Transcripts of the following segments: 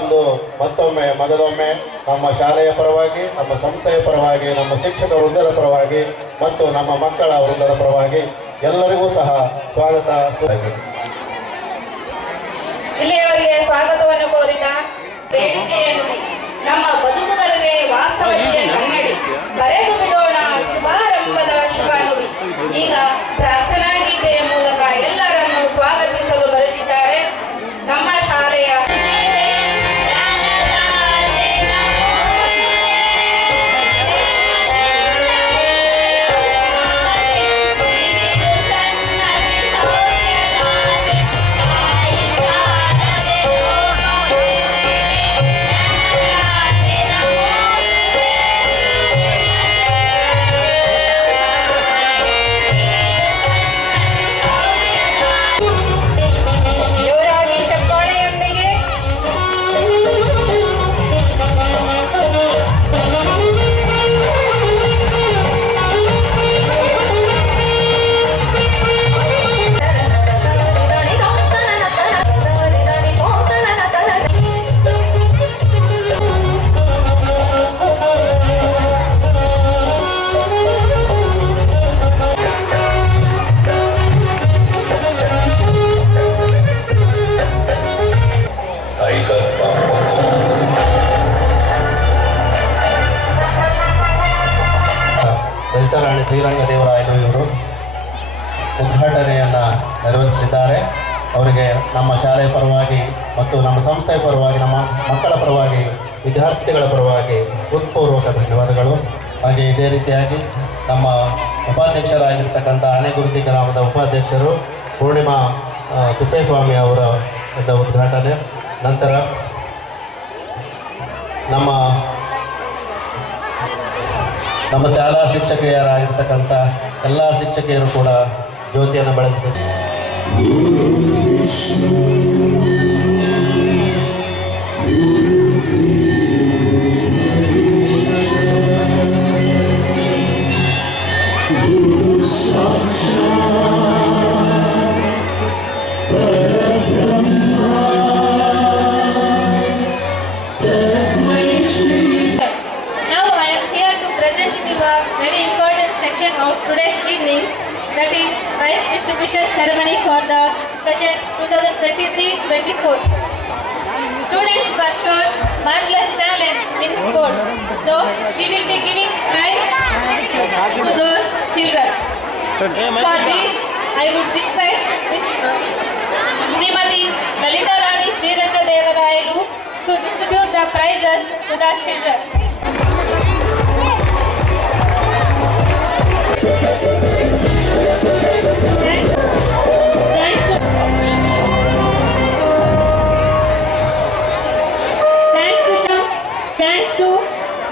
ಒಂದು ಮತ್ತೊಮ್ಮೆ ನಮ್ಮ ಶಾಲೆಯ ಪರವಾಗಿ, ನಮ್ಮ ಸಂಸ್ಥೆಯ ಪರವಾಗಿ, ನಮ್ಮ ಶಿಕ್ಷಕ ವೃಂದದ ಪರವಾಗಿ ಮತ್ತು ನಮ್ಮ ಮಕ್ಕಳ ವೃಂದದ ಪರವಾಗಿ ಎಲ್ಲರಿಗೂ ಸಹ ಸ್ವಾಗತ. ಇಲ್ಲಿಯವರೆಗೆ ಸ್ವಾಗತವನ್ನು ಕೋರಿದ ಬೇಡಿಕೆಯನ್ನು ನಮ್ಮ ಬದುಕುಗಳಿಗೆ ವಾಸ್ತವತೆಯ ಕನ್ನಡಿ ಬರೆದು ಬಿಡೋಣ ಶುಭಾರಂಭದ ಶುಭ ನುಡಿ. ಈಗ ಪ್ರಾರ್ಥನಾ ಗೀತೆಯ ಮೂಲಕ ಎಲ್ಲರನ್ನು ಸ್ವಾಗತಿಸಲು ಬರೆದಿದ್ದಾರೆ ನಮ್ಮ ಶಾಲೆಯ ರಾಣಿ ಶ್ರೀರಂಗದೇವರಾಯಲು ಇವರು ಉದ್ಘಾಟನೆಯನ್ನು ನೆರವೇರಿಸಲಿದ್ದಾರೆ. ಅವರಿಗೆ ನಮ್ಮ ಶಾಲೆಯ ಪರವಾಗಿ ಮತ್ತು ನಮ್ಮ ಸಂಸ್ಥೆಯ ಪರವಾಗಿ, ನಮ್ಮ ಮಕ್ಕಳ ಪರವಾಗಿ, ವಿದ್ಯಾರ್ಥಿಗಳ ಪರವಾಗಿ ಹೃತ್ಪೂರ್ವಕ ಧನ್ಯವಾದಗಳು. ಹಾಗೆ ಇದೇ ರೀತಿಯಾಗಿ ನಮ್ಮ ಉಪಾಧ್ಯಕ್ಷರಾಗಿರ್ತಕ್ಕಂಥ ಆನೆಗುರುತಿ ಗ್ರಾಮದ ಉಪಾಧ್ಯಕ್ಷರು ಪೂರ್ಣಿಮಾ ತಿಪ್ಪೇಸ್ವಾಮಿ ಅವರ ಉದ್ಘಾಟನೆ ನಂತರ ನಮ್ಮ ಶಾಲಾ ಶಿಕ್ಷಕಿಯರಾಗಿರ್ತಕ್ಕಂಥ ಎಲ್ಲ ಶಿಕ್ಷಕಿಯರು ಕೂಡ ಜ್ಯೋತಿಯನ್ನು ಬೆಳೆಸಿದ್ದಾರೆ. Ceremony for the session 2023-24. Students were shown marvelous talent in sport, so we will be giving prize to those children. For this, I would request Srimati Lalita Rani Srirangadevarayalu to distribute the prizes to the children.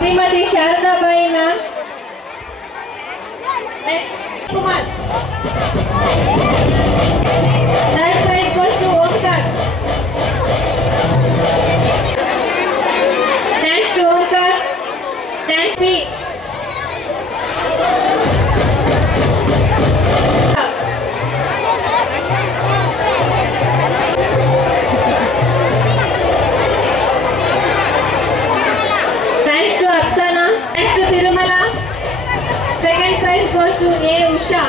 Srimati Sharada Bai ma'am. Kumar. Third prize goes to Omkar. Thanks to Omkar. Thanks me. Second prize goes to A. Usha.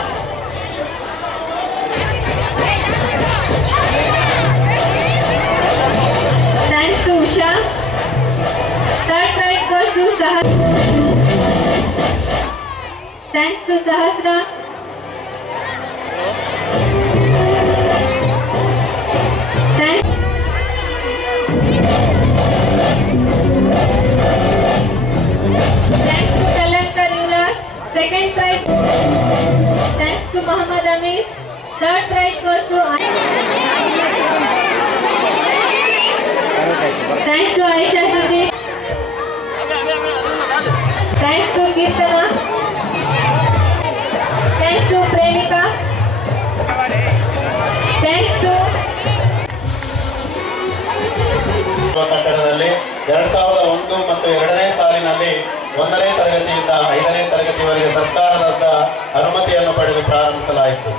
Thanks to Usha. Third prize goes to Sahasra. Thanks to Sahasra. Thanks. Thanks to Kalanta Ruler. Second prize. Thanks to Muhammad Amir. Third prize goes to Thanks to Aisha Siddiq. Thanks to Kirtana. Thanks to Premika. Thanks to ಕಟ್ಟಡದಲ್ಲಿ 2001 ಮತ್ತು 2ನೇ ಸಾಲಿನಲ್ಲಿ 1ನೇ ತರಗತಿಯಿಂದ 5ನೇ ತರಗತಿವರೆಗೆ ಸರ್ಕಾರದ ಅನುಮತಿಯನ್ನು ಪಡೆದು ಪ್ರಾರಂಭಿಸಲಾಯಿತು.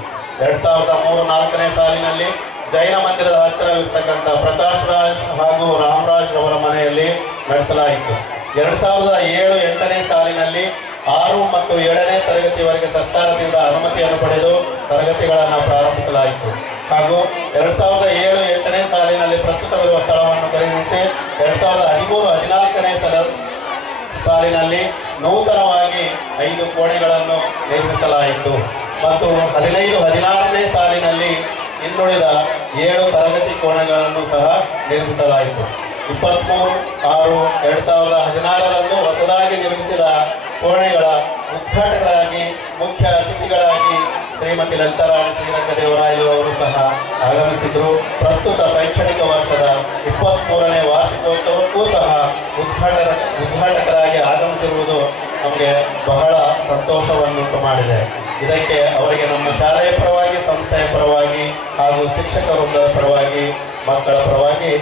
2003-4ನೇ ಸಾಲಿನಲ್ಲಿ ಜೈನ ಮಂದಿರದ ಹತ್ತಿರವಿರ್ತಕ್ಕಂಥ ಪ್ರಕಾಶ್ ರಾಜ್ ಹಾಗೂ ರಾಮರಾಜ್ ರವರ ಮನೆಯಲ್ಲಿ ನಡೆಸಲಾಯಿತು. 2007-8ನೇ ಸಾಲಿನಲ್ಲಿ 6 ಮತ್ತು 7ನೇ ತರಗತಿವರೆಗೆ ಸರ್ಕಾರದಿಂದ ಅನುಮತಿಯನ್ನು ಪಡೆದು ತರಗತಿಗಳನ್ನು ಪ್ರಾರಂಭಿಸಲಾಯಿತು. ಹಾಗೂ 2007-8ನೇ ಸಾಲಿನಲ್ಲಿ ಪ್ರಸ್ತುತವಿರುವ ಸ್ಥಳವನ್ನು ಖರೀದಿಸಿ 2013-14ನೇ ಸಾಲಿನಲ್ಲಿ ನೂತನವಾಗಿ 5 ಕೋಣೆಗಳನ್ನು ನಿರ್ಮಿಸಲಾಯಿತು. ಮತ್ತು 15-16ನೇ ಸಾಲಿನಲ್ಲಿ ಇನ್ನುಳಿದ 7 ತರಗತಿ ಕೋಣೆಗಳನ್ನು ಸಹ ನಿರ್ಮಿಸಲಾಯಿತು. 23/6/2016ರಂದು ಹೊಸದಾಗಿ ನಿರ್ಮಿಸಿದ ಕೋಣೆಗಳ ಉದ್ಘಾಟಕರಾಗಿ ಮುಖ್ಯ ಅತಿಥಿಗಳಾಗಿ ಶ್ರೀಮತಿ ಲಲಿತಾರಾಣಿ ಶ್ರೀರಂಗದೇವರಾಯಲು ಅವರು ಸಹ ಆಗಮಿಸಿದರು. ಪ್ರಸ್ತುತ ಶೈಕ್ಷಣಿಕ ವರ್ಷದ 23ನೇ ವಾರ್ಷಿಕೋತ್ಸವಕ್ಕೂ ಸಹ ಉದ್ಘಾಟಕರಾಗಿ ಆಗಮಿಸಿರುವುದು ನಮಗೆ ಬಹಳ ಸಂತೋಷವನ್ನುಂಟು ಮಾಡಿದೆ. ಇದಕ್ಕೆ ಅವರಿಗೆ ನಮ್ಮ ಶಾಲೆಯ ಪರವಾಗಿ, ಸಂಸ್ಥೆಯ ಪರವಾಗಿ ಹಾಗೂ ಶಿಕ್ಷಕ ವೃಂದದ ಪರವಾಗಿ, ಮಕ್ಕಳ ಪರವಾಗಿ,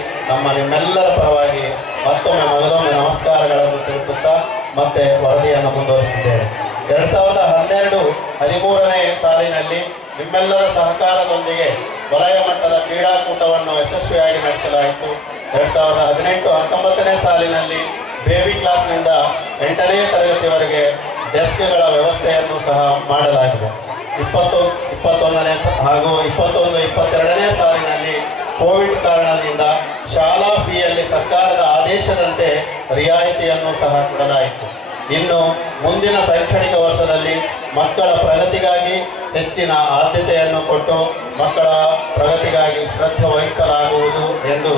ನಿಮ್ಮೆಲ್ಲರ ಪರವಾಗಿ ಮತ್ತೊಮ್ಮೆ ಮೊದಲೊಮ್ಮೆ ನಮಸ್ಕಾರಗಳನ್ನು ತಿಳಿಸುತ್ತಾ ಮತ್ತೆ ವರದಿಯನ್ನು ಮುಂದುವರಿಸಿದ್ದೇನೆ. 2012-13ನೇ ಸಾಲಿನಲ್ಲಿ ನಿಮ್ಮೆಲ್ಲರ ಸಹಕಾರದೊಂದಿಗೆ ವಲಯ ಮಟ್ಟದ ಕ್ರೀಡಾಕೂಟವನ್ನು ಯಶಸ್ವಿಯಾಗಿ ನಡೆಸಲಾಯಿತು. 2018-19ನೇ ಸಾಲಿನಲ್ಲಿ ಬೇಬಿ ಕ್ಲಾಸ್ನಿಂದ 8ನೇ ತರಗತಿವರೆಗೆ ಡೆಸ್ಕ್ಗಳ ವ್ಯವಸ್ಥೆಯನ್ನು ಸಹ ಮಾಡಲಾಗಿದೆ. 21ನೇ ಹಾಗೂ 21-22ನೇ ಸಾಲಿನಲ್ಲಿ ಕೋವಿಡ್ ಕಾರಣದಿಂದ ಶಾಲಾ ಫೀಯಲ್ಲಿ ಸರ್ಕಾರದ ಆದೇಶದಂತೆ ರಿಯಾಯಿತಿಯನ್ನು ಸಹ ಕೊಡಲಾಯಿತು. ಇನ್ನು ಮುಂದಿನ ಶೈಕ್ಷಣಿಕ ವರ್ಷದಲ್ಲಿ ಮಕ್ಕಳ ಪ್ರಗತಿಗಾಗಿ ಹೆಚ್ಚಿನ ಆದ್ಯತೆಯನ್ನು ಕೊಟ್ಟು ಮಕ್ಕಳ ಪ್ರಗತಿಗಾಗಿ ಶ್ರದ್ಧೆ ವಹಿಸಲಾಗುವುದು ಎಂದು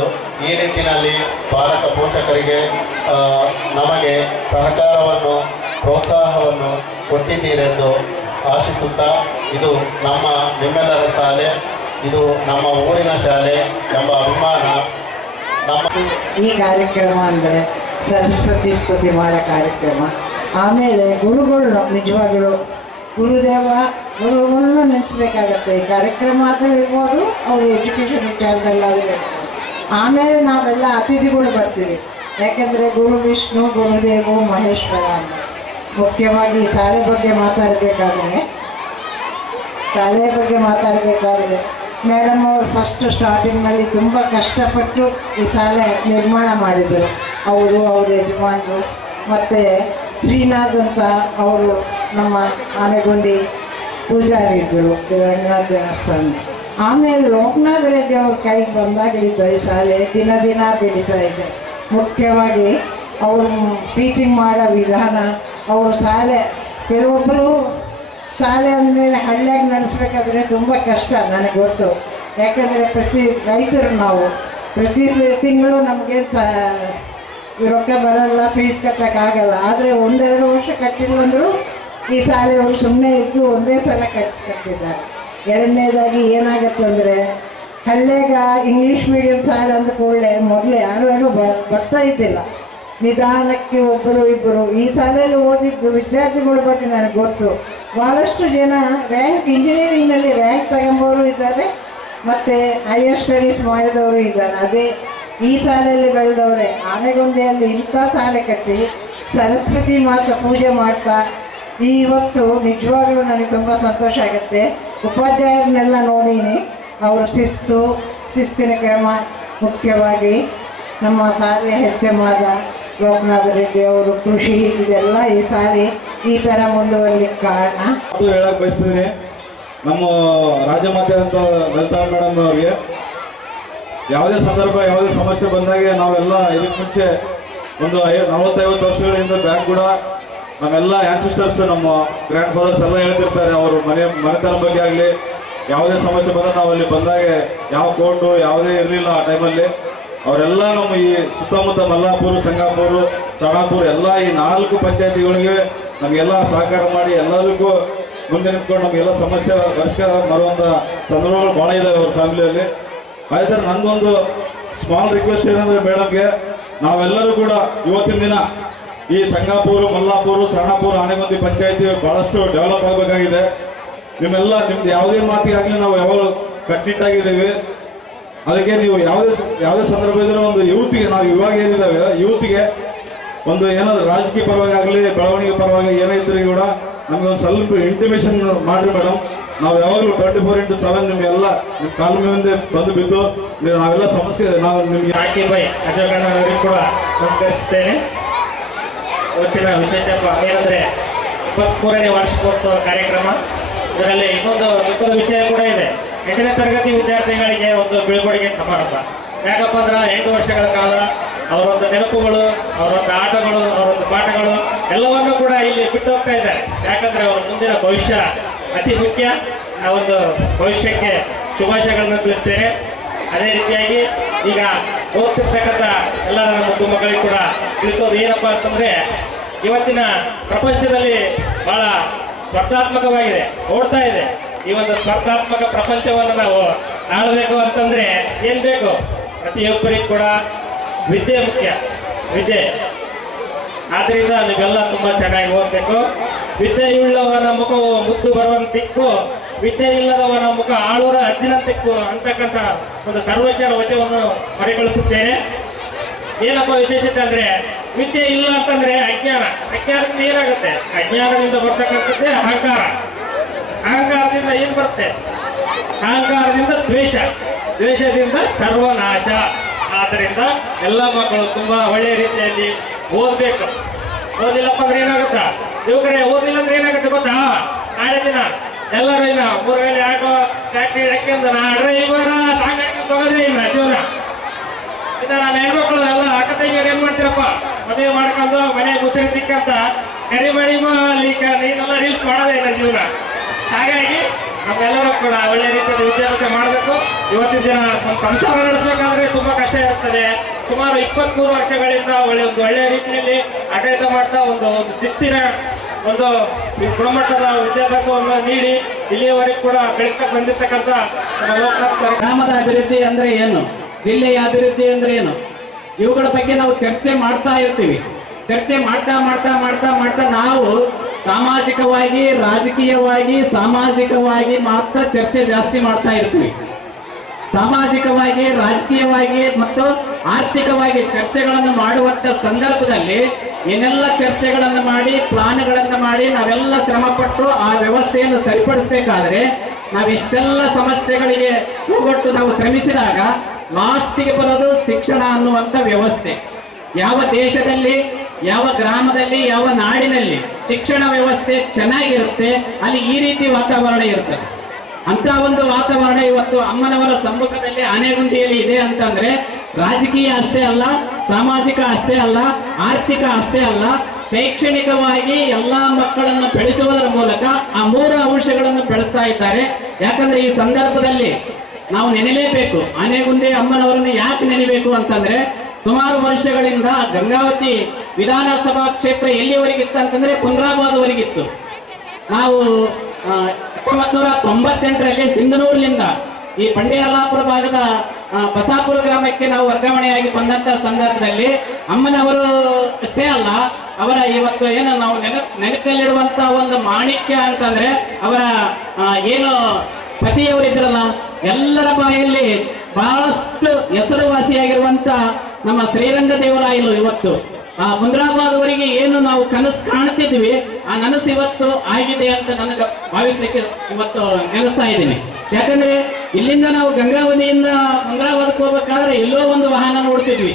ಈ ನಿಟ್ಟಿನಲ್ಲಿ ಪಾಲಕ ಪೋಷಕರಿಗೆ ನಮಗೆ ಸಹಕಾರವನ್ನು, ಪ್ರೋತ್ಸಾಹವನ್ನು ಕೊಟ್ಟಿದ್ದೀರೆಂದು ಆಶಿಸುತ್ತಾ, ಇದು ನಿಮ್ಮೆಲ್ಲರ ಶಾಲೆ, ಇದು ನಮ್ಮ ಊರಿನ ಶಾಲೆ ಎಂಬ ಅಭಿಮಾನ ಈ ಕಾರ್ಯಕ್ರಮ ಅಂದರೆ ಸರಸ್ವತಿ ಸ್ತುತಿ ಮಾಡೋ ಕಾರ್ಯಕ್ರಮ. ಆಮೇಲೆ ಗುರುಗಳು ನಿಜವಾಗಲೂ ಗುರುಗಳನ್ನ ನೆನೆಸ್ಬೇಕಾಗತ್ತೆ. ಈ ಕಾರ್ಯಕ್ರಮ ಆದರೂ ಇರ್ಬೋದು, ಅವರು ಎಜುಕೇಷನ್ ವಿಚಾರದಲ್ಲಾದರೂ ಇರ್ಬೋದು. ಆಮೇಲೆ ನಾವೆಲ್ಲ ಅತಿಥಿಗಳು ಬರ್ತೀವಿ. ಯಾಕೆಂದರೆ ಗುರು ವಿಷ್ಣು, ಗುರುದೇವು, ಮಹೇಶ್ವರ ಅಂತ. ಮುಖ್ಯವಾಗಿ ಶಾಲೆ ಬಗ್ಗೆ ಮಾತಾಡಬೇಕಾದ್ರೆ ಮೇಡಮ್ ಅವರು ಫಸ್ಟ್ ಸ್ಟಾರ್ಟಿಂಗ್ನಲ್ಲಿ ತುಂಬ ಕಷ್ಟಪಟ್ಟು ಈ ಶಾಲೆ ನಿರ್ಮಾಣ ಮಾಡಿದರು. ಅವರು, ಅವ್ರ ಯಜಮಾನರು ಮತ್ತು ಶ್ರೀನಾಥ್ ಅಂತ ಅವರು ನಮ್ಮ ಆನೆಗೊಂದಿ ಪೂಜಾರಿ ಇದ್ದರು ರಂಗನಾಥ ದೇವಸ್ಥಾನ. ಆಮೇಲೆ ಲೋಕನಾಥ್ ರೆಡ್ಡಿ ಅವ್ರ ಕೈಗೆ ಬಂದಾಗ ಈ ಶಾಲೆ ದಿನ ಬೆಳೀತಾ ಇದೆ. ಮುಖ್ಯವಾಗಿ ಅವರು ಟೀಚಿಂಗ್ ಮಾಡೋ ವಿಧಾನ, ಅವರು ಕೆಲವೊಬ್ಬರು ಶಾಲೆ ಅಂದಮೇಲೆ ಹಳ್ಳಿಯಾಗಿ ನಡೆಸ್ಬೇಕಾದ್ರೆ ತುಂಬ ಕಷ್ಟ, ನನಗೆ ಗೊತ್ತು. ಯಾಕೆಂದರೆ ರೈತರು ನಾವು ಪ್ರತಿ ತಿಂಗಳು ನಮಗೆ ರೊಕ್ಕ ಬರಲ್ಲ, ಫೀಸ್ ಕಟ್ಟೋಕ್ಕಾಗಲ್ಲ. ಆದರೆ 1-2 ವರ್ಷ ಕಟ್ಟಿಲ್ಲಂದರೂ ಈ ಶಾಲೆಯವರು ಸುಮ್ಮನೆ ಇದ್ದು ಒಂದೇ ಸಲ ಕಟ್ಟಿಸ್ಕೊತಿದ್ದಾರೆ. ಎರಡನೇದಾಗಿ ಏನಾಗತ್ತಂದರೆ ಹಳ್ಳಿಯಾಗ ಇಂಗ್ಲೀಷ್ ಮೀಡಿಯಂ ಶಾಲೆ ಅಂದ ಕೂಡಲೇ ಮೊದಲೇ ಯಾರು ಬರ್ತಾ ಇದ್ದಿಲ್ಲ. ನಿಧಾನಕ್ಕೆ ಒಬ್ಬರು ಇಬ್ಬರು ಈ ಶಾಲೆಯಲ್ಲಿ ಓದಿದ್ದು ವಿದ್ಯಾರ್ಥಿಗಳ ಬಗ್ಗೆ ನನಗೆ ಗೊತ್ತು. ಭಾಳಷ್ಟು ಜನ ಇಂಜಿನಿಯರಿಂಗ್ನಲ್ಲಿ ರ್ಯಾಂಕ್ ತಗೊಂಬೋರು ಇದ್ದಾರೆ, ಮತ್ತು ಹೈಯರ್ ಸ್ಟಡೀಸ್ ಮಾಡಿದವರು ಇದ್ದಾರೆ. ಅದೇ ಈ ಶಾಲೆಯಲ್ಲಿ ಬೆಳೆದವರೇ. ಆನೆಗೊಂದಿಯಲ್ಲಿ ಇಂಥ ಶಾಲೆ ಕಟ್ಟಿ ಸರಸ್ವತಿ ಮಾತಾ ಪೂಜೆ ಮಾಡ್ತಾ ಇವತ್ತು ನಿಜವಾಗ್ಲೂ ನನಗೆ ತುಂಬ ಸಂತೋಷ ಆಗುತ್ತೆ. ಉಪಾಧ್ಯಾಯರನ್ನೆಲ್ಲ ನೋಡೀನಿ, ಅವರ ಶಿಸ್ತಿನ ಕ್ರಮ, ಮುಖ್ಯವಾಗಿ ನಮ್ಮ ಶಾಲೆಯ HM ಲೋಕನಾಥ ರೆಡ್ಡಿ ಅವರು ಕೃಷಿ, ಇದೆಲ್ಲ ಈ ಶಾಲೆ ಈ ಥರ ಮುಂದುವರಲಿಕ್ಕೆ ಕಾರಣ. ಅದು ಹೇಳಕ್ಕೆ ಬಯಸ್ತಿದ್ದೀನಿ, ನಮ್ಮ ರಾಜಮಾತೆ ಅಂತ ಲಲಿತಾ ಮೇಡಮ್ ಅವ್ರಿಗೆ ಯಾವುದೇ ಸಂದರ್ಭ, ಯಾವುದೇ ಸಮಸ್ಯೆ ಬಂದಾಗೆ ನಾವೆಲ್ಲ ಇದಕ್ಕೆ ಮುಂಚೆ ಒಂದು 40-50 ವರ್ಷಗಳಿಂದ ಬ್ಯಾಂಕ್ ಕೂಡ ನಮ್ಮೆಲ್ಲ ಆ್ಯನ್ಸಿಸ್ಟರ್ಸ್, ನಮ್ಮ ಗ್ರ್ಯಾಂಡ್ ಫಾದರ್ಸ್ ಎಲ್ಲ ಹೇಳ್ತಿರ್ತಾರೆ. ಅವರು ಮನೆತನ ಬಗ್ಗೆ ಆಗಲಿ ಯಾವುದೇ ಸಮಸ್ಯೆ ಬಂದರೆ ನಾವು ಅಲ್ಲಿ ಬಂದಾಗೆ ಯಾವ ಕೋರ್ಟು ಯಾವುದೇ ಇರಲಿಲ್ಲ ಆ ಟೈಮಲ್ಲಿ. ಅವರೆಲ್ಲ ನಮ್ಮ ಈ ಸುತ್ತಮುತ್ತ ಮಲ್ಲಾಪುರ, ಸಂಗಾಪುರ, ಸಣಾಪುರ ಎಲ್ಲ ಈ 4 ಪಂಚಾಯತಿಗಳಿಗೆ ನಮಗೆಲ್ಲ ಸಹಕಾರ ಮಾಡಿ ಎಲ್ಲದಕ್ಕೂ ಮುಂದೆ ನಿಂತ್ಕೊಂಡು ನಮಗೆಲ್ಲ ಸಮಸ್ಯೆ ಪರಿಷ್ಕಾರ ಮಾಡುವಂಥ ಸಂದರ್ಭಗಳು ಭಾಳ ಇದ್ದಾವೆ ಅವ್ರ ಫ್ಯಾಮಿಲಿಯಲ್ಲಿ. ಅದೇ ಥರ ನನ್ನದೊಂದು ಸ್ಮಾಲ್ ರಿಕ್ವೆಸ್ಟ್ ಏನಂದರೆ ಮೇಡಮ್ಗೆ, ನಾವೆಲ್ಲರೂ ಕೂಡ ಇವತ್ತಿನ ದಿನ ಈ ಸಂಗಾಪುರ, ಮಲ್ಲಾಪುರ, ಸಣಾಪುರ, ಆನೆಗೊಂದಿ ಪಂಚಾಯತಿ ಭಾಳಷ್ಟು ಡೆವಲಪ್ ಆಗಬೇಕಾಗಿದೆ. ನಿಮ್ದು ಯಾವುದೇ ಮಾತಿಗಾಗಲಿ ನಾವು ಯಾವಾಗ ಕಟ್ಟಿಟ್ಟಾಗಿದ್ದೀವಿ. ಅದಕ್ಕೆ ನೀವು ಯಾವುದೇ ಸಂದರ್ಭ ಇದ್ದರೆ ಒಂದು ಯೂತ್ಗೆ, ನಾವು ಇವಾಗ ಏನಿದ್ದಾವೆ ಯೂತ್ಗೆ ಒಂದು ಏನಾದರೂ ರಾಜಕೀಯ ಪರವಾಗಿ ಆಗಲಿ, ಬೆಳವಣಿಗೆ ಪರವಾಗಿ ಏನೇ ಇದ್ರೂ ಕೂಡ ನಮಗೊಂದು ಸ್ವಲ್ಪ ಇಂಟಿಮೇಷನ್ ಮಾಡಿರಿ ಮೇಡಮ್. ನಾವು ಯಾವಾಗಲೂ 24x7 ನಿಮಗೆಲ್ಲ ನಿಮ್ಮ ಕಾಲ ಮುಂದೆ ಬಂದು ಬಿದ್ದು ನಾವೆಲ್ಲ ಸಮಸ್ಯೆ ನಾವು ನಿಮಗೆ ಆಕೆ ಬೈ ಅಜೋಗಣ್ಣವರಿಗೂ ಕೂಡ ನಮಸ್ಕರಿಸುತ್ತೇನೆ. ಇವತ್ತಿನ ವಿಶೇಷ ಏನಂದರೆ 23ನೇ ವಾರ್ಷಿಕೋತ್ಸವ ಕಾರ್ಯಕ್ರಮ. ಇದರಲ್ಲಿ ಇನ್ನೊಂದು ದುಃಖದ ವಿಷಯ ಕೂಡ ಇದೆ. 8ನೇ ತರಗತಿ ವಿದ್ಯಾರ್ಥಿಗಳಿಗೆ ಒಂದು ಬೀಳ್ಕೊಡುಗೆ ಸಮಾರಂಭ. ಯಾಕಪ್ಪ ಅಂದ್ರೆ 8 ವರ್ಷಗಳ ಕಾಲ ಅವರೊಂದು ನೆನಪುಗಳು, ಅವರೊಂದು ಆಟಗಳು, ಅವರೊಂದು ಪಾಠಗಳು ಎಲ್ಲವನ್ನೂ ಕೂಡ ಇಲ್ಲಿ ಬಿಟ್ಟು ಹೋಗ್ತಾ ಇದ್ದಾರೆ. ಯಾಕಂದರೆ ಅವರ ಮುಂದಿನ ಭವಿಷ್ಯ ಅತಿ ಮುಖ್ಯ. ಆ ಒಂದು ಭವಿಷ್ಯಕ್ಕೆ ಶುಭಾಶಯಗಳನ್ನು ತಿಳಿಸ್ತೇನೆ. ಅದೇ ರೀತಿಯಾಗಿ ಈಗ ಓದ್ತಿರ್ತಕ್ಕಂಥ ಎಲ್ಲ ನನ್ನ ಮುದ್ದು ಮಕ್ಕಳಿಗೆ ಕೂಡ ತಿಳಿಸೋದು ಏನಪ್ಪ ಅಂತಂದರೆ, ಇವತ್ತಿನ ಪ್ರಪಂಚದಲ್ಲಿ ಬಹಳ ಸ್ಪರ್ಧಾತ್ಮಕವಾಗಿದೆ, ಓಡ್ತಾ ಇದೆ. ಈ ಒಂದು ಸ್ಪರ್ಧಾತ್ಮಕ ಪ್ರಪಂಚವನ್ನು ನಾವು ಆಳಬೇಕು ಅಂತಂದರೆ ಏನು ಬೇಕು? ಪ್ರತಿಯೊಬ್ಬರಿಗೂ ಕೂಡ ವಿದ್ಯೆ ಮುಖ್ಯ, ವಿದ್ಯೆ. ಆದ್ದರಿಂದ ನೀವೆಲ್ಲ ತುಂಬ ಚೆನ್ನಾಗಿ ಓದಬೇಕು. ವಿದ್ಯೆಯುಳ್ಳವನ ಮುಖವು ಮುದ್ದು ಬರುವಂತಿಕ್ಕು, ವಿದ್ಯೆ ಇಲ್ಲದವನ ಮುಖ ಆಳೂರ ಹದ್ದಿನಂತಿಕ್ಕು ಅಂತಕ್ಕಂಥ ಒಂದು ಸರ್ವಜ್ಞರ ವಚನವನ್ನು ಪರಿಗಣಿಸುತ್ತೇನೆ. ಏನಪ್ಪ ವಿಶೇಷತೆ ಅಂದರೆ, ವಿದ್ಯೆ ಇಲ್ಲ ಅಂತಂದರೆ ಅಜ್ಞಾನ. ಅಜ್ಞಾನದಿಂದ ಏನಾಗುತ್ತೆ? ಅಜ್ಞಾನದಿಂದ ಬರ್ತಕ್ಕಂಥದ್ದೇ ಅಹಂಕಾರ. ಅಹಂಕಾರದಿಂದ ಏನು ಬರುತ್ತೆ? ಅಹಂಕಾರದಿಂದ ದ್ವೇಷ, ದ್ವೇಷದಿಂದ ಸರ್ವನಾಶ. ಆದ್ದರಿಂದ ಎಲ್ಲ ಮಕ್ಕಳು ತುಂಬ ಒಳ್ಳೆಯ ರೀತಿಯಲ್ಲಿ ಓದಬೇಕು. ಓದಿಲ್ಲಪ್ಪ ಅಂದ್ರೆ ಏನಾಗುತ್ತಾ? ಯುವಕರೇ, ಓದಿಲ್ಲ ಅಂದ್ರೆ ಏನಾಗುತ್ತೆ ಗೊತ್ತಾ? ನಾಳೆ ದಿನ ಎಲ್ಲರೂ ಇಲ್ಲ 3 ವೇಳೆ ಆಟೋ ಫ್ಯಾಕ್ಟ್ರಿ ಹಾಕ್ಯಂದು ಡ್ರೈವರ ಸಾಗಾಣಿಕೆ ತಗೋದೇ ಇಲ್ಲ ಜೀವನ. ಇನ್ನು ನಾನು ಹೆಣ್ಮಕ್ಳು ಎಲ್ಲ ಅಕ್ಕ ತಂಗಿಯರು ಏನು ಮಾಡ್ತೀರಪ್ಪ? ಮದುವೆ ಮಾಡ್ಕೊಂಡು ಮನೆ ಮುಸುರಿ ತಿಕ್ಕಂತ ಕರಿ ಮಾಡಿ ನೀನೆಲ್ಲ ರೀಲ್ಸ್ ಮಾಡೋದೇ ಇಲ್ಲ ಜೀವನ. ಹಾಗಾಗಿ ನಮ್ಮೆಲ್ಲರೂ ಕೂಡ ಒಳ್ಳೆ ರೀತಿಯಲ್ಲಿ ವಿದ್ಯಾಭ್ಯಾಸ ಮಾಡಬೇಕು. ಇವತ್ತಿನ ದಿನ ಸಂಸಾರ ನಡೆಸಬೇಕಾದ್ರೆ ತುಂಬ ಕಷ್ಟ ಇರ್ತದೆ. ಸುಮಾರು 23 ವರ್ಷಗಳಿಂದ ಒಳ್ಳೆಯ ರೀತಿಯಲ್ಲಿ ಆಡಳಿತ ಮಾಡ್ತಾ ಒಂದು ಶಿಸ್ತಿನ ಒಂದು ಗುಣಮಟ್ಟದ ವಿದ್ಯಾಭ್ಯಾಸವನ್ನು ನೀಡಿ ಇಲ್ಲಿಯವರೆಗೂ ಕೂಡ ಬೆಳಕ ಬಂದಿರತಕ್ಕಂಥ ನಮ್ಮ ಲೋಕನಾಥ್ ಸರ್. ಗ್ರಾಮದ ಅಭಿವೃದ್ಧಿ ಅಂದ್ರೆ ಏನು, ಜಿಲ್ಲೆಯ ಅಭಿವೃದ್ಧಿ ಅಂದ್ರೆ ಏನು, ಇವುಗಳ ಬಗ್ಗೆ ನಾವು ಚರ್ಚೆ ಮಾಡ್ತಾ ಇರ್ತೀವಿ. ಚರ್ಚೆ ಮಾಡ್ತಾ ಮಾಡ್ತಾ ಮಾಡ್ತಾ ಮಾಡ್ತಾ ನಾವು ಸಾಮಾಜಿಕವಾಗಿ, ರಾಜಕೀಯವಾಗಿ, ಸಾಮಾಜಿಕವಾಗಿ ಮಾತ್ರ ಚರ್ಚೆ ಜಾಸ್ತಿ ಮಾಡ್ತಾ ಇರ್ತೀವಿ. ಸಾಮಾಜಿಕವಾಗಿ, ರಾಜಕೀಯವಾಗಿ ಮತ್ತು ಆರ್ಥಿಕವಾಗಿ ಚರ್ಚೆಗಳನ್ನು ಮಾಡುವಂಥ ಸಂದರ್ಭದಲ್ಲಿ ಏನೆಲ್ಲ ಚರ್ಚೆಗಳನ್ನು ಮಾಡಿ, ಪ್ಲಾನ್ಗಳನ್ನು ಮಾಡಿ ನಾವೆಲ್ಲ ಶ್ರಮಪಟ್ಟು ಆ ವ್ಯವಸ್ಥೆಯನ್ನು ಸರಿಪಡಿಸಬೇಕಾದ್ರೆ ನಾವಿಷ್ಟೆಲ್ಲ ಸಮಸ್ಯೆಗಳಿಗೆ ಹೋಗೊಟ್ಟು ನಾವು ಶ್ರಮಿಸಿದಾಗ ಲಾಸ್ಟಿಗೆ ಬರೋದು ಶಿಕ್ಷಣ ಅನ್ನುವಂಥ ವ್ಯವಸ್ಥೆ. ಯಾವ ದೇಶದಲ್ಲಿ, ಯಾವ ಗ್ರಾಮದಲ್ಲಿ, ಯಾವ ನಾಡಿನಲ್ಲಿ ಶಿಕ್ಷಣ ವ್ಯವಸ್ಥೆ ಚೆನ್ನಾಗಿರುತ್ತೆ ಅಲ್ಲಿ ಈ ರೀತಿ ವಾತಾವರಣ ಇರ್ತದೆ. ಅಂತ ಒಂದು ವಾತಾವರಣ ಇವತ್ತು ಅಮ್ಮನವರ ಸಮ್ಮುಖದಲ್ಲಿ ಆನೆಗುಂದಿಯಲ್ಲಿ ಇದೆ ಅಂತಂದ್ರೆ ರಾಜಕೀಯ ಅಷ್ಟೇ ಅಲ್ಲ, ಸಾಮಾಜಿಕ ಅಷ್ಟೇ ಅಲ್ಲ, ಆರ್ಥಿಕ ಅಷ್ಟೇ ಅಲ್ಲ, ಶೈಕ್ಷಣಿಕವಾಗಿ ಎಲ್ಲ ಮಕ್ಕಳನ್ನು ಬೆಳೆಸುವುದರ ಮೂಲಕ ಆ 3 ಅಂಶಗಳನ್ನು ಬೆಳೆಸ್ತಾ ಇದ್ದಾರೆ. ಯಾಕಂದ್ರೆ ಈ ಸಂದರ್ಭದಲ್ಲಿ ನಾವು ನೆನೆಯಲೇಬೇಕು. ಆನೆಗುಂದಿ ಅಮ್ಮನವರನ್ನು ಯಾಕೆ ನೆನೆಯಬೇಕು ಅಂತಂದ್ರೆ, ಸುಮಾರು ವರ್ಷಗಳಿಂದ ಗಂಗಾವತಿ ವಿಧಾನಸಭಾ ಕ್ಷೇತ್ರ ಎಲ್ಲಿವರೆಗಿತ್ತು ಅಂತಂದ್ರೆ ಪುನರಾಬಾದ್ವರೆಗಿತ್ತು. ನಾವು 1998ರಲ್ಲಿ ಸಿಂಧನೂರಿನಿಂದ ಈ ಬಂಡೆಯಲ್ಲಾಪುರ ಭಾಗದ ಬಸಾಪುರ ಗ್ರಾಮಕ್ಕೆ ನಾವು ವರ್ಗಾವಣೆಯಾಗಿ ಬಂದಂತ ಸಂದರ್ಭದಲ್ಲಿ ಅಮ್ಮನವರು ಅಷ್ಟೇ ಅಲ್ಲ, ಅವರ ಇವತ್ತು ಏನು ನಾವು ನೆನಪಲ್ಲಿಡುವಂತ ಒಂದು ಮಾಣಿಕ್ಯ ಅಂತಂದ್ರೆ ಅವರ ಏನು ಪತಿಯವರಿದ್ರಲ್ಲ, ಎಲ್ಲರ ಬಾಯಲ್ಲಿ ಬಹಳಷ್ಟು ಹೆಸರುವಾಸಿಯಾಗಿರುವಂತ ನಮ್ಮ ಶ್ರೀರಂಗ ದೇವರಾಯಲು ಇವತ್ತು ಆ ಮುಂದ್ರಾಬಾದ್ವರೆಗೆ ಏನು ನಾವು ಕನಸು ಕಾಣ್ತಿದ್ವಿ ಆ ನನಸು ಇವತ್ತು ಆಗಿದೆ ಅಂತ ನನಗೆ ಭಾವಿಸ್ಲಿಕ್ಕೆ ಇವತ್ತು ನೆನೆಸ್ತಾ ಇದ್ದೀನಿ. ಯಾಕಂದ್ರೆ ಇಲ್ಲಿಂದ ನಾವು ಗಂಗಾವತಿಯಿಂದ ಮುಂದ್ರಾಬಾದ್ಗೆ ಹೋಗ್ಬೇಕಾದ್ರೆ ಎಲ್ಲೋ ಒಂದು ವಾಹನ ನೋಡ್ತಿದ್ವಿ,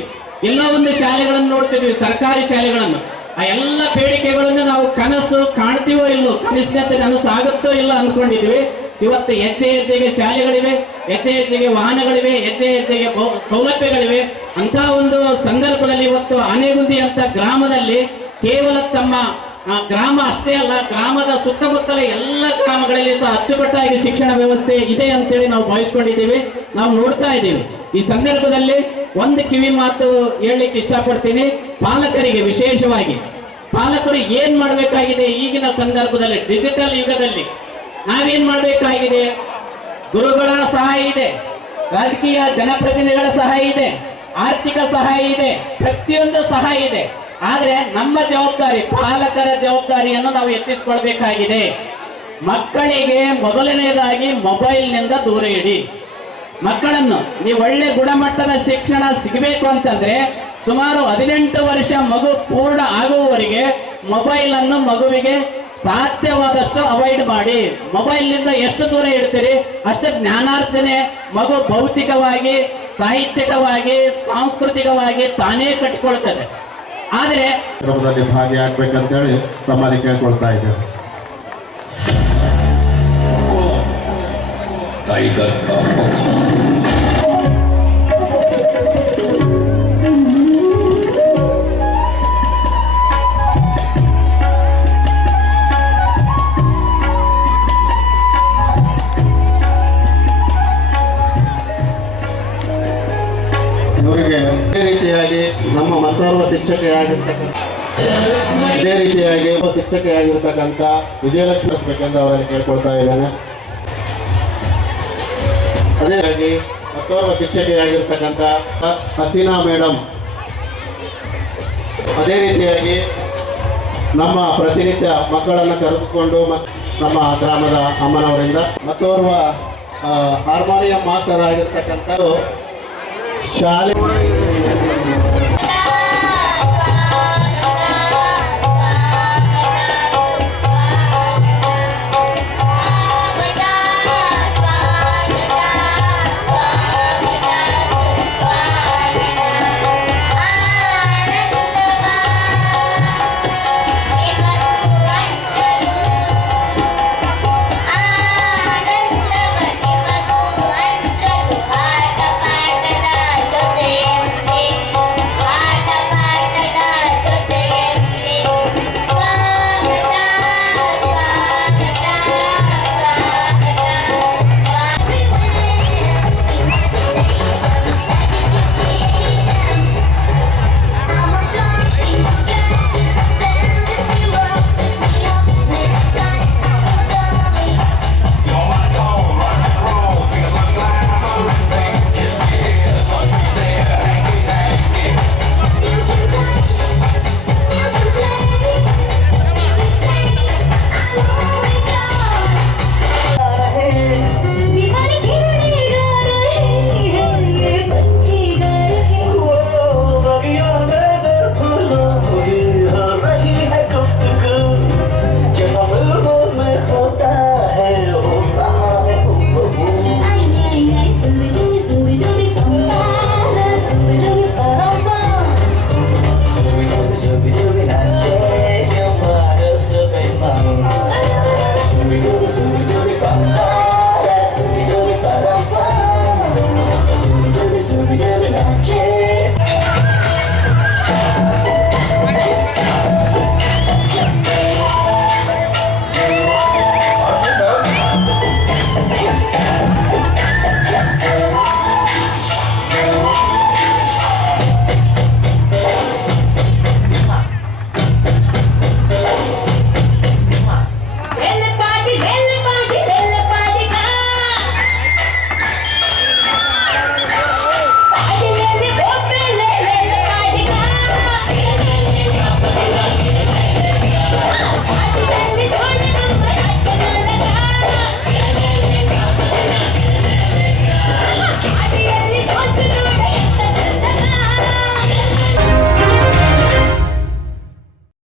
ಎಲ್ಲೋ ಒಂದು ಶಾಲೆಗಳನ್ನು ನೋಡ್ತಿದ್ವಿ, ಸರ್ಕಾರಿ ಶಾಲೆಗಳನ್ನು. ಆ ಎಲ್ಲ ಬೇಡಿಕೆಗಳನ್ನು ನಾವು ಕನಸು ಕಾಣ್ತೀವೋ ಇಲ್ಲೋ, ಕನಿಷ್ಠತೆ ನನಸು ಆಗುತ್ತೋ ಇಲ್ಲ ಅಂದ್ಕೊಂಡಿದ್ವಿ. ಇವತ್ತು ಹೆಜ್ಜೆ ಹೆಜ್ಜೆಗೆ ಶಾಲೆಗಳಿವೆ, ಹೆಜ್ಜೆ ಹೆಜ್ಜೆಗೆ ವಾಹನಗಳಿವೆ, ಹೆಜ್ಜೆ ಹೆಜ್ಜೆಗೆ ಸೌಲಭ್ಯಗಳಿವೆ. ಅಂತ ಒಂದು ಸಂದರ್ಭದಲ್ಲಿ ಇವತ್ತು ಆನೆಗುಂದಿ ಅಂತ ಗ್ರಾಮದಲ್ಲಿ ಕೇವಲ ತಮ್ಮ ಗ್ರಾಮ ಅಷ್ಟೇ ಅಲ್ಲ, ಗ್ರಾಮದ ಸುತ್ತಮುತ್ತಲ ಎಲ್ಲ ಗ್ರಾಮಗಳಲ್ಲಿ ಸಹ ಅಚ್ಚುಕಟ್ಟಾಗಿ ಶಿಕ್ಷಣ ವ್ಯವಸ್ಥೆ ಇದೆ ಅಂತೇಳಿ ನಾವು ಭಾವಿಸ್ಕೊಂಡಿದ್ದೀವಿ, ನಾವು ನೋಡ್ತಾ ಇದ್ದೀವಿ. ಈ ಸಂದರ್ಭದಲ್ಲಿ ಒಂದು ಕಿವಿ ಮಾತು ಹೇಳಲಿಕ್ಕೆ ಇಷ್ಟಪಡ್ತೀನಿ. ಪಾಲಕರಿಗೆ ವಿಶೇಷವಾಗಿ, ಪಾಲಕರು ಏನ್ ಮಾಡಬೇಕಾಗಿದೆ ಈಗಿನ ಸಂದರ್ಭದಲ್ಲಿ, ಡಿಜಿಟಲ್ ಯುಗದಲ್ಲಿ ನಾವೇನ್ ಮಾಡಬೇಕಾಗಿದೆ? ಗುರುಗಳ ಸಹಾಯ ಇದೆ, ರಾಜಕೀಯ ಜನಪ್ರತಿನಿಧಿಗಳ ಸಹಾಯ ಇದೆ, ಆರ್ಥಿಕ ಸಹಾಯ ಇದೆ, ಪ್ರತಿಯೊಂದು ಸಹಾಯ ಇದೆ. ಆದ್ರೆ ನಮ್ಮ ಜವಾಬ್ದಾರಿ, ಪಾಲಕರ ಜವಾಬ್ದಾರಿಯನ್ನು ನಾವು ಹೆಚ್ಚಿಸಿಕೊಳ್ಬೇಕಾಗಿದೆ. ಮಕ್ಕಳಿಗೆ ಮೊದಲನೆಯದಾಗಿ ಮೊಬೈಲ್ನಿಂದ ದೂರ ಇಡಿ. ಮಕ್ಕಳನ್ನು ನೀವು ಒಳ್ಳೆ ಗುಣಮಟ್ಟದ ಶಿಕ್ಷಣ ಸಿಗಬೇಕು ಅಂತಂದ್ರೆ ಸುಮಾರು 18 ವರ್ಷ ಮಗು ಪೂರ್ಣ ಆಗುವವರೆಗೆ ಮೊಬೈಲ್ ಅನ್ನು ಮಗುವಿಗೆ ಸಾಧ್ಯವಾದಷ್ಟು ಅವಾಯ್ಡ್ ಮಾಡಿ. ಮೊಬೈಲ್ನಿಂದ ಎಷ್ಟು ದೂರ ಇಡ್ತೀರಿ ಅಷ್ಟು ಜ್ಞಾನಾರ್ಜನೆ ಮಗು ಭೌತಿಕವಾಗಿ, ಸಾಹಿತ್ಯಿಕವಾಗಿ, ಸಾಂಸ್ಕೃತಿಕವಾಗಿ ತಾನೇ ಕಟ್ಟಿಕೊಳ್ತದೆ. ಆದರೆ ಕಾರ್ಯಕ್ರಮದಲ್ಲಿ ಭಾಗಿಯಾಗಬೇಕಂತೇಳಿ ತಮ್ಮಲ್ಲಿ ಕೇಳ್ಕೊಳ್ತಾ ಇದ್ದೇವೆ. टाइगर का ಇವರಿಗೆ ಇದೇ ರೀತಿಯಾಗಿ ನಮ್ಮ ಮತ್ತೋರ್ವ ಶಿಕ್ಷಕಿಯಾಗಿರ್ತಕ್ಕಂಥ ವಿಜಯಲಕ್ಷ್ಮಿ ಬೇಕೆಂದು ಅವರಲ್ಲಿ ಕೇಳ್ಕೊಳ್ತಾ ಇದ್ದೇನೆ. ಅದೇ ಹಾಗೆ ಮತ್ತೋರ್ವ ಶಿಕ್ಷಕಿಯಾಗಿರ್ತಕ್ಕಂಥ ಹಸೀನಾ ಮೇಡಮ್, ಅದೇ ರೀತಿಯಾಗಿ ನಮ್ಮ ಪ್ರತಿನಿತ್ಯ ಮಕ್ಕಳನ್ನು ಕರೆದುಕೊಂಡು ನಮ್ಮ ಗ್ರಾಮದ ಅಮ್ಮನವರಿಂದ ಮತ್ತೋರ್ವ ಹಾರ್ಮೋನಿಯಂ ಮಾಸ್ಟರ್ ಆಗಿರ್ತಕ್ಕಂಥ ಶಾಲೆ